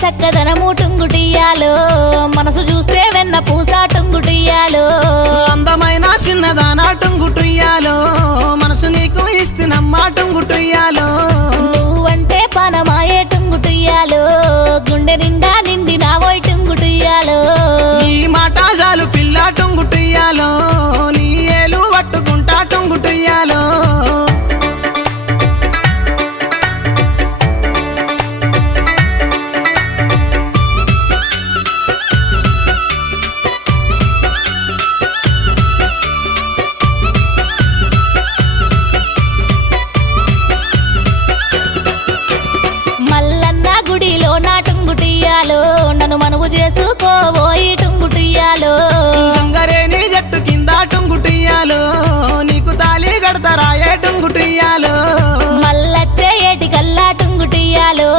చక్కదనము టుంగుటియ్యాలో మనసు చూస్తే వెన్న పూస టుంగుటియ్యాలో అందమైన చిన్నదానా టుంగుటుయ్యాలో మనసు నీకు ఇస్తున్నమ్మా టుంగుటుయ్యాలో నువ్వంటే పనమాయే టుంగుటియ్యాలో గుండె నిండా నిండి నావోయ్ టుంగుటియ్యాలో ఈ మాట చాలు పిల్ల టుంగుటుయ్యాలో నీ ఏలు పట్టుకుంటా టుంగుటుయ్యాలో మల్లన్న గుడిలో నా టుంగుటియ్యాలో నన్ను మనవు చేసుకోబోయి టుంగుటియ్యాలో గంగరేని జట్టు కింద టుంగుటుయ్యాలో నీకు తాళి కడతారా ఏ టుంగుటుయ్యాలో మల్లచ్చే ఏటికల్లా టుంగుటియ్యాలో